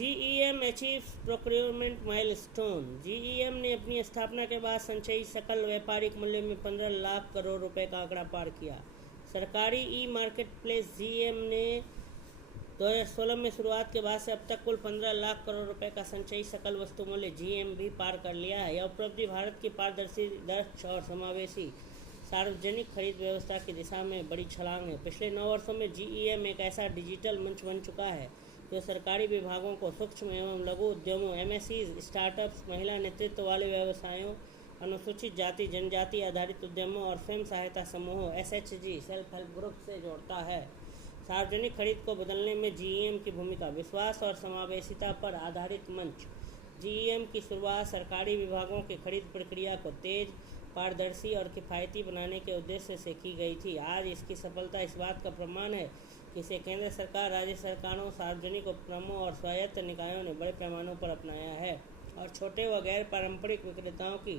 GEM achieves procurement milestone. GEM ने अपनी स्थापना के बाद संचयी सकल व्यापारिक मूल्य में 15 लाख करोड़ रुपए का आंकड़ा पार किया। सरकारी ई मार्केट प्लेस जीईएम ने 2016 में शुरुआत के बाद से अब तक कुल 15 लाख करोड़ रुपए का संचयी सकल वस्तु मूल्य जीएमवी पार कर लिया है। यह उपलब्धि भारत की पारदर्शी, दक्ष और समावेशी सार्वजनिक खरीद व्यवस्था की दिशा में बड़ी छलांग है। पिछले 9 वर्षों में जीईएम एक ऐसा डिजिटल मंच बन चुका है जो सरकारी विभागों को सूक्ष्म एवं लघु उद्यमों, एमएसईज, स्टार्टअप्स, महिला नेतृत्व वाले व्यवसायों, अनुसूचित जाति जनजाति आधारित उद्यमों और स्वयं सहायता समूहों एसएचजी सेल्फ हेल्प ग्रुप से जोड़ता है। सार्वजनिक खरीद को बदलने में जीईएम की भूमिका। विश्वास और समावेशिता पर आधारित मंच। जीईएम की शुरुआत सरकारी विभागों की खरीद प्रक्रिया को तेज, पारदर्शी और किफ़ायती बनाने के उद्देश्य से की गई थी। आज इसकी सफलता इस बात का प्रमाण है कि इसे केंद्र सरकार, राज्य सरकारों, सार्वजनिक उपक्रमों और स्वायत्त निकायों ने बड़े पैमानों पर अपनाया है और छोटे व गैर पारंपरिक विक्रेताओं की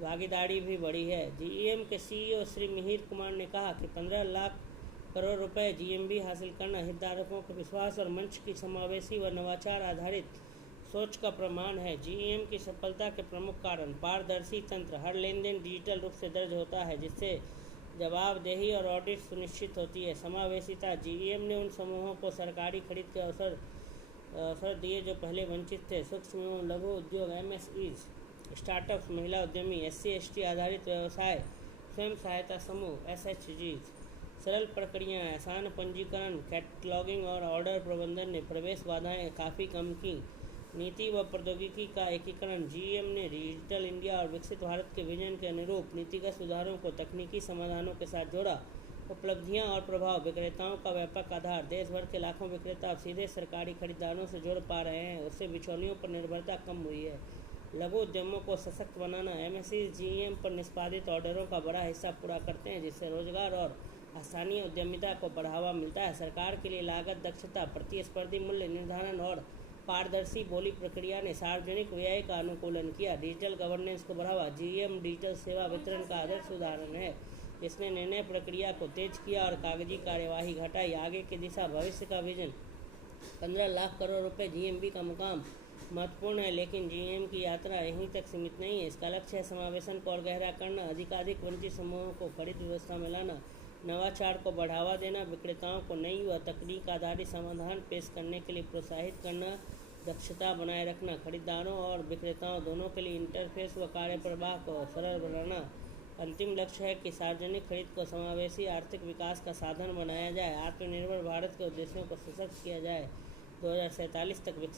भागीदारी भी बढ़ी है। जीईएम के सीईओ श्री मिहिर कुमार ने कहा कि 15 लाख करोड़ रुपए जीएमवी हासिल करना हितधारकों के विश्वास और मंच की समावेशी व नवाचार आधारित सोच का प्रमाण है। जीईएम की सफलता के प्रमुख कारण: पारदर्शी तंत्र, हर लेन देन डिजिटल रूप से दर्ज होता है जिससे जवाबदेही और ऑडिट सुनिश्चित होती है। समावेशिता: जीईएम ने उन समूहों को सरकारी खरीद के अवसर दिए जो पहले वंचित थे। सूक्ष्म एवं लघु उद्योग, एमएसईज, स्टार्टअप्स, महिला उद्यमी, एससी एसटी आधारित व्यवसाय, स्वयं सहायता समूह एसएचजीज। सरल प्रक्रियाएँ, आसान पंजीकरण, कैटलॉगिंग और ऑर्डर प्रबंधन ने प्रवेश बाधाएं काफ़ी कम की। नीति व प्रौद्योगिकी का एकीकरण: जीईएम ने डिजिटल इंडिया और विकसित भारत के विजन के अनुरूप नीतिगत सुधारों को तकनीकी समाधानों के साथ जोड़ा। उपलब्धियां और प्रभाव: विक्रेताओं का व्यापक आधार। देश भर के लाखों विक्रेता अब सीधे सरकारी खरीदारों से जुड़ पा रहे हैं। उससे बिचौलियों पर निर्भरता कम हुई है। लघु उद्यमों को सशक्त बनाना: एमएसई जीईएम पर निष्पादित ऑर्डरों का बड़ा हिस्सा पूरा करते हैं जिससे रोजगार और स्थानीय उद्यमिता को बढ़ावा मिलता है। सरकार के लिए लागत दक्षता, प्रतिस्पर्धी मूल्य निर्धारण और पारदर्शी बोली प्रक्रिया ने सार्वजनिक व्यय का अनुकूलन किया। डिजिटल गवर्नेंस को बढ़ावा: जीईएम डिजिटल सेवा वितरण का आदर्श उदाहरण है। इसने निर्णय प्रक्रिया को तेज किया और कागजी कार्यवाही घटाई। आगे की दिशा, भविष्य का विजन: 15 लाख करोड़ रुपए जीएमवी का मुकाम महत्वपूर्ण है, लेकिन जीईएम की यात्रा यहीं तक सीमित नहीं है। इसका लक्ष्य है समावेशन को और गहरा करना, अधिकाधिक वंचित समूहों को खरीद व्यवस्था में लाना, नवाचार को बढ़ावा देना, विक्रेताओं को नई व तकनीक आधारित समाधान पेश करने के लिए प्रोत्साहित करना, दक्षता बनाए रखना, खरीदारों और विक्रेताओं दोनों के लिए इंटरफेस व कार्य प्रवाह को सरल बनाना। अंतिम लक्ष्य है कि सार्वजनिक खरीद को समावेशी आर्थिक विकास का साधन बनाया जाए, आत्मनिर्भर भारत के उद्देश्यों को सशक्त किया जाए, 2047 तक